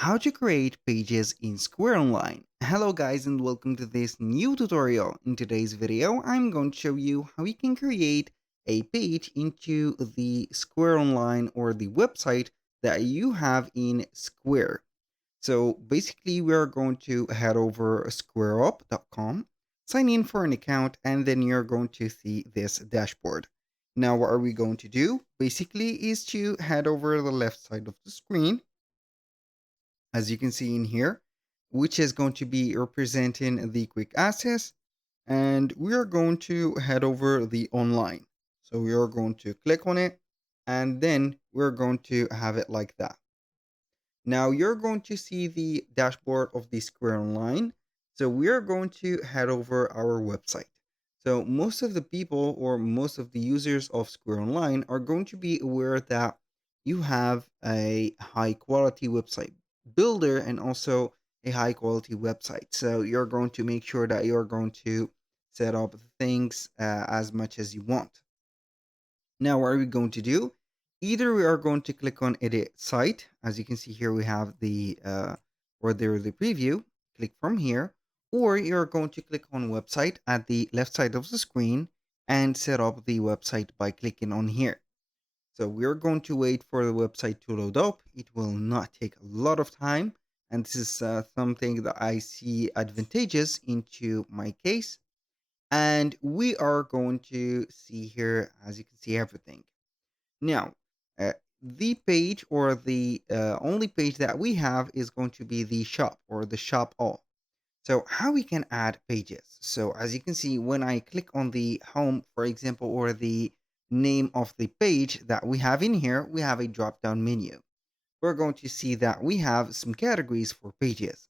How to create pages in Square Online. Hello guys and welcome to this new tutorial. In today's video, I'm going to show you how you can create a page into the Square Online or the website that you have in Square. So basically we're going to head over squareup.com, sign in for an account, and then you're going to see this dashboard. Now what are we going to do? Basically is to head over the left side of the screen as you can see in here, which is going to be representing the quick access. And we are going to head over the online. So we are going to click on it and then we're going to have it like that. Now you're going to see the dashboard of the Square Online. So we are going to head over our website. So most of the people or most of the users of Square Online are going to be aware that you have a high quality website builder and also a high quality website. So you're going to make sure that you're going to set up things as much as you want. Now, what are we going to do? Either we are going to click on edit site. As you can see here, we have the or there the preview. Click from here, or you're going to click on website at the left side of the screen and set up the website by clicking on here. So we're going to wait for the website to load up. It will not take a lot of time, and this is something that I see advantageous into my case. And we are going to see here, as you can see, everything. Now, uh, the page or the only page that we have is going to be the shop or the shop all. So how we can add pages. So as you can see, when I click on the home, for example, or the name of the page that we have in here, we have a drop down menu. We're going to see that we have some categories for pages.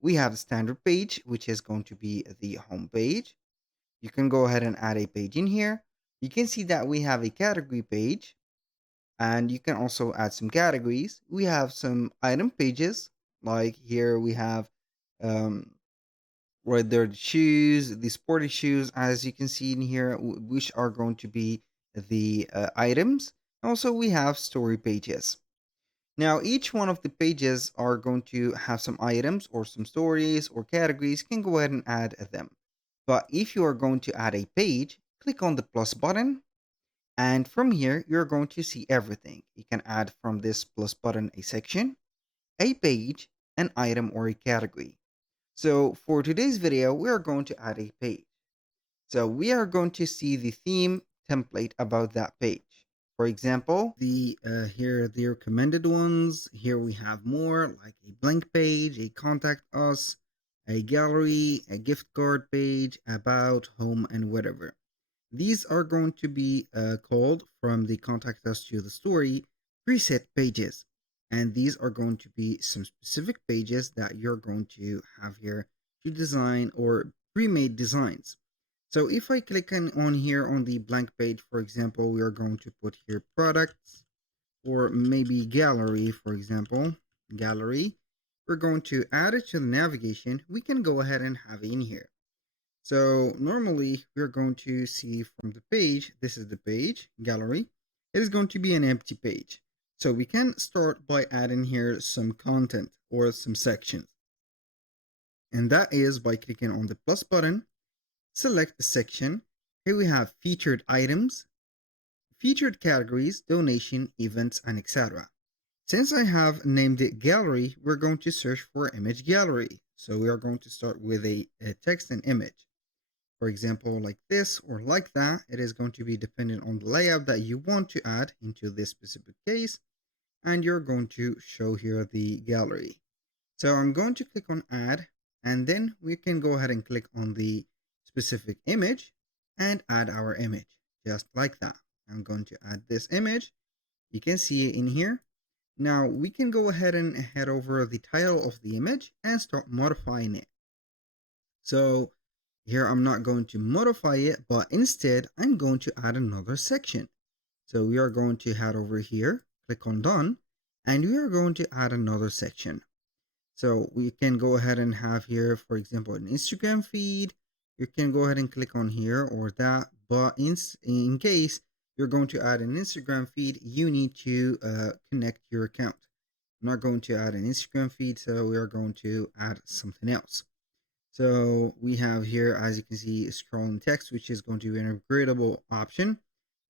We have the standard page, which is going to be the home page. You can go ahead and add a page in here. You can see that we have a category page and you can also add some categories. We have some item pages, like here we have um, right there the shoes, the sporty shoes, as you can see in here, which are going to be the items. Also, we have story pages. Now, each one of the pages are going to have some items or some stories or categories. You can go ahead and add them. But if you are going to add a page, click on the plus button and from here, you're going to see everything. You can add from this plus button a section, a page, an item, or a category. So for today's video, we are going to add a page. So we are going to see the theme template about that page. For example, the here are the recommended ones. Here we have more like a blank page, a contact us, a gallery, a gift card page, about, home, and whatever. These are going to be called from the contact us to the story preset pages. And these are going to be some specific pages that you're going to have here to design or pre-made designs. So if I click on here on the blank page, for example, we are going to put here products or maybe gallery, for example, gallery. We're going to add it to the navigation. We can go ahead and have it in here. So normally we're going to see from the page, this is the page, gallery. It is going to be an empty page. So we can start by adding here some content or some sections. And that is by clicking on the plus button, select a section. Here we have featured items, featured categories, donation, events, and etc. Since I have named it gallery, we're going to search for image gallery. So we are going to start with a text and image. For example, like this or like that. It is going to be dependent on the layout that you want to add into this specific case. And you're going to show here the gallery. So I'm going to click on add, and then we can go ahead and click on the specific image and add our image, just like that. I'm going to add this image. You can see it in here. Now we can go ahead and head over the title of the image and start modifying it. So here I'm not going to modify it, but instead I'm going to add another section. So we are going to head over here, click on done, and we are going to add another section. So we can go ahead and have here, for example, an Instagram feed. You can go ahead and click on here or that, but in case you're going to add an Instagram feed, you need to connect your account. I'm not going to add an Instagram feed, so we are going to add something else. So we have here, as you can see, scrolling text, which is going to be an upgradable option.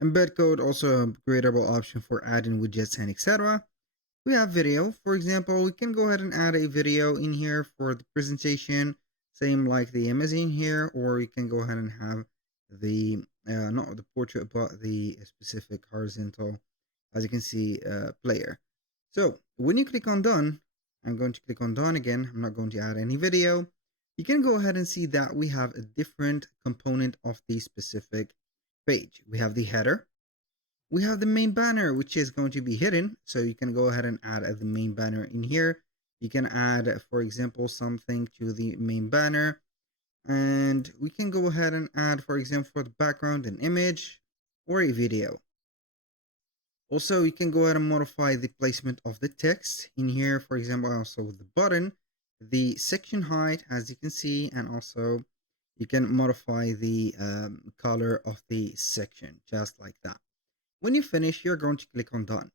Embed code, also a upgradable option for adding widgets and etc. We have video. For example, we can go ahead and add a video in here for the presentation, same like the image in here, or you can go ahead and have the not the portrait, but the specific horizontal, as you can see, player. So when you click on done, I'm going to click on done again. I'm not going to add any video. You can go ahead and see that we have a different component of the specific page. We have the header, we have the main banner, which is going to be hidden. So you can go ahead and add the main banner in here. You can add, for example, something to the main banner. And we can go ahead and add, for example, for the background, an image or a video. Also, you can go ahead and modify the placement of the text in here. For example, also the button, the section height, as you can see, and also you can modify the color of the section, just like that. When you finish, you're going to click on done.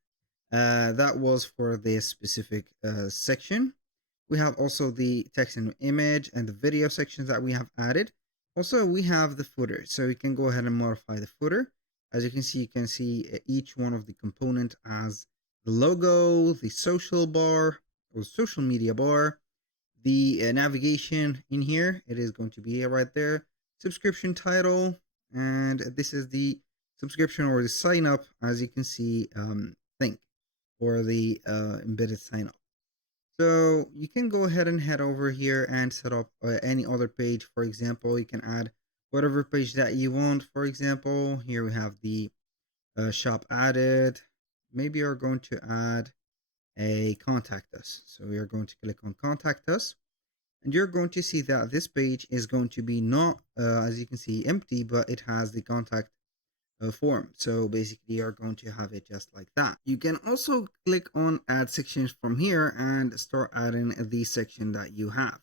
That was for this specific section. We have also the text and image and the video sections that we have added. Also, we have the footer, so you can go ahead and modify the footer. As you can see each one of the component as the logo, the social bar or social media bar, the navigation in here. It is going to be right there. Subscription title, and this is the subscription or the sign up, as you can see, thing or the embedded sign up. So you can go ahead and head over here and set up any other page. For example, you can add whatever page that you want. For example, here we have the shop added. Maybe you're going to add a contact us. So we are going to click on contact us. And you're going to see that this page is going to be not, as you can see, empty, but it has the contact form. So basically you're going to have it just like that. You can also click on add sections from here and start adding the section that you have.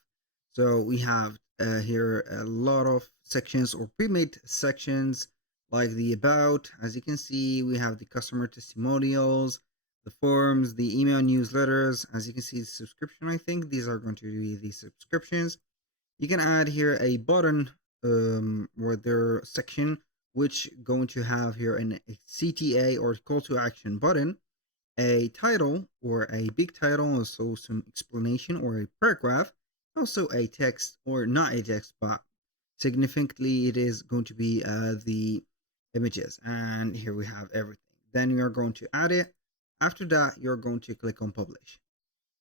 So we have here a lot of sections or pre-made sections like the about. As you can see, we have the customer testimonials, the forms, the email newsletters. As you can see, the subscription, I think these are going to be the subscriptions. You can add here a button or their section, which going to have here a CTA or call to action button, a title or a big title, also some explanation or a paragraph, also a text or not a text, but significantly it is going to be the images. And here we have everything. Then we are going to add it. After that, you're going to click on publish.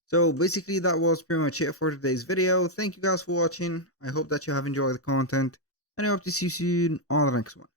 So basically that was pretty much it for today's video. Thank you guys for watching. I hope that you have enjoyed the content and I hope to see you soon on the next one.